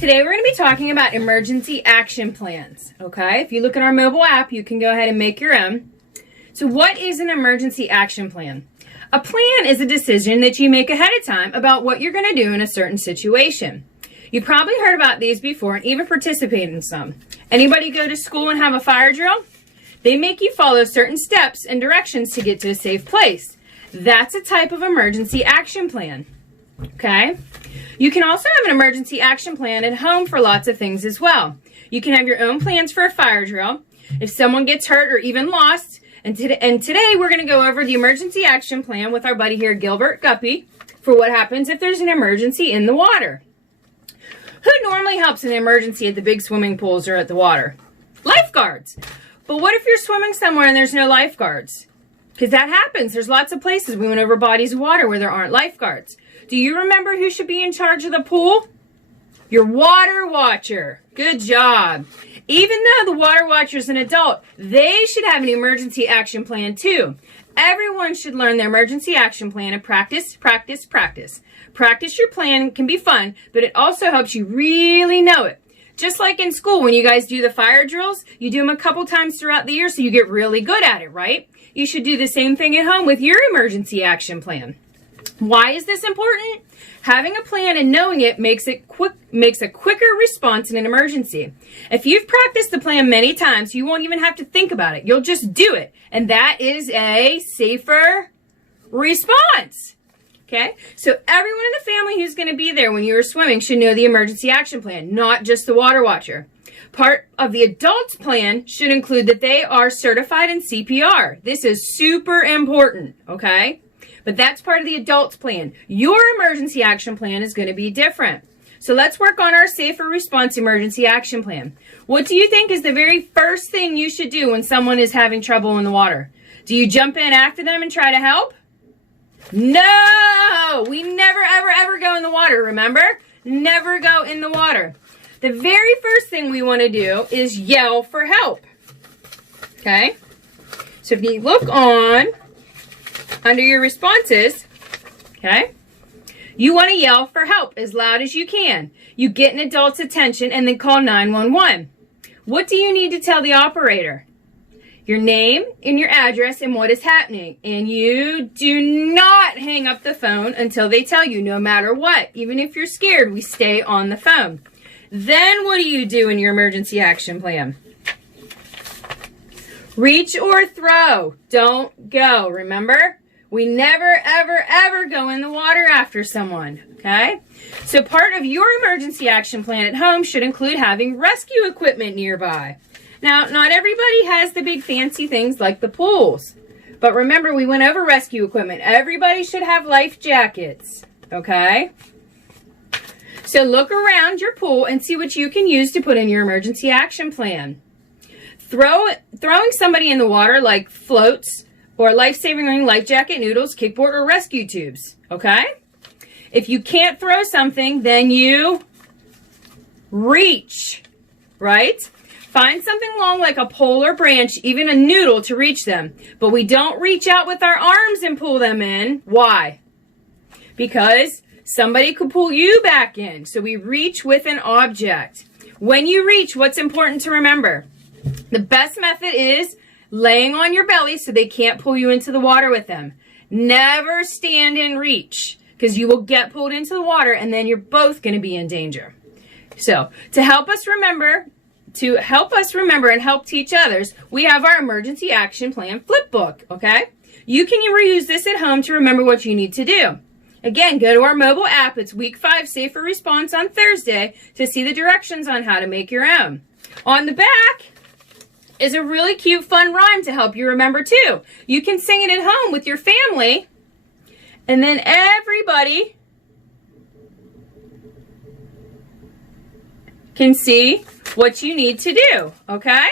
Today we're going to be talking about emergency action plans, okay? If you look at our mobile app, you can go ahead and make your own. So what is an emergency action plan? A plan is a decision that you make ahead of time about what you're going to do in a certain situation. You probably heard about these before and even participated in some. Anybody go to school and have a fire drill? They make you follow certain steps and directions to get to a safe place. That's a type of emergency action plan, okay? You can also have an emergency action plan at home for lots of things as well. You can have your own plans for a fire drill, if someone gets hurt or even lost. And today we're going to go over the emergency action plan with our buddy here, Gilbert Guppy, for what happens if there's an emergency in the water. Who normally helps in an emergency at the big swimming pools or at the water? Lifeguards. But what if you're swimming somewhere and there's no lifeguards? Because that happens. There's lots of places we went over bodies of water where there aren't lifeguards. Do you remember who should be in charge of the pool? Your water watcher. Good job. Even though the water watcher is an adult, they should have an emergency action plan too. Everyone should learn the emergency action plan and practice, practice, practice. Practice your plan can be fun, but it also helps you really know it. Just like in school, when you guys do the fire drills, you do them a couple times throughout the year so you get really good at it, right? You should do the same thing at home with your emergency action plan. Why is this important? Having a plan and knowing it makes a quicker response in an emergency. If you've practiced the plan many times, you won't even have to think about it. You'll just do it. And that is a safer response. Okay? So everyone in the family who's going to be there when you're swimming should know the emergency action plan, not just the water watcher. Part of the adult's plan should include that they are certified in CPR. This is super important, okay? But that's part of the adult's plan. Your emergency action plan is going to be different. So let's work on our safer response emergency action plan. What do you think is the very first thing you should do when someone is having trouble in the water? Do you jump in after them and try to help? No! We never, ever, ever go in the water, remember? Never go in the water. The very first thing we want to do is yell for help. Okay? So if you look on under your responses, okay, you want to yell for help as loud as you can. You get an adult's attention and then call 911. What do you need to tell the operator? Your name and your address and what is happening. And you do not hang up the phone until they tell you, no matter what. Even if you're scared, we stay on the phone. Then what do you do in your emergency action plan? Reach or throw. Don't go. Remember? We never, ever, ever go in the water after someone. Okay? So part of your emergency action plan at home should include having rescue equipment nearby. Now, not everybody has the big fancy things like the pools. But remember, we went over rescue equipment. Everybody should have life jackets. Okay? So look around your pool and see what you can use to put in your emergency action plan. Throwing somebody in the water like floats or life-saving ring, life jacket, noodles, kickboard, or rescue tubes. Okay? If you can't throw something, then you reach. Right? Find something long like a pole or branch, even a noodle to reach them. But we don't reach out with our arms and pull them in. Why? Because somebody could pull you back in. So we reach with an object. When you reach, what's important to remember? The best method is laying on your belly so they can't pull you into the water with them. Never stand and reach because you will get pulled into the water and then you're both going to be in danger. So to help us remember and help teach others, we have our emergency action plan flip book, okay? You can reuse this at home to remember what you need to do. Again, go to our mobile app. It's week 5, Safer Response on Thursday to see the directions on how to make your own. On the back is a really cute, fun rhyme to help you remember too. You can sing it at home with your family, and then everybody can see what you need to do, okay?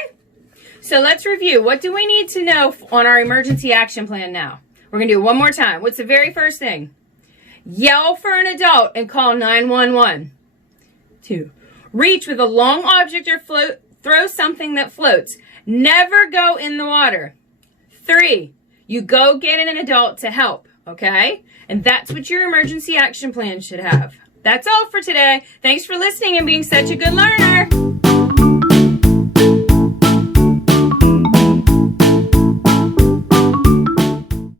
So let's review. What do we need to know on our emergency action plan now? We're going to do it one more time. What's the very first thing? Yell for an adult and call 911. 2. Reach with a long object or throw something that floats. Never go in the water. 3. You go get an adult to help, okay? And that's what your emergency action plan should have. That's all for today. Thanks for listening and being such a good learner.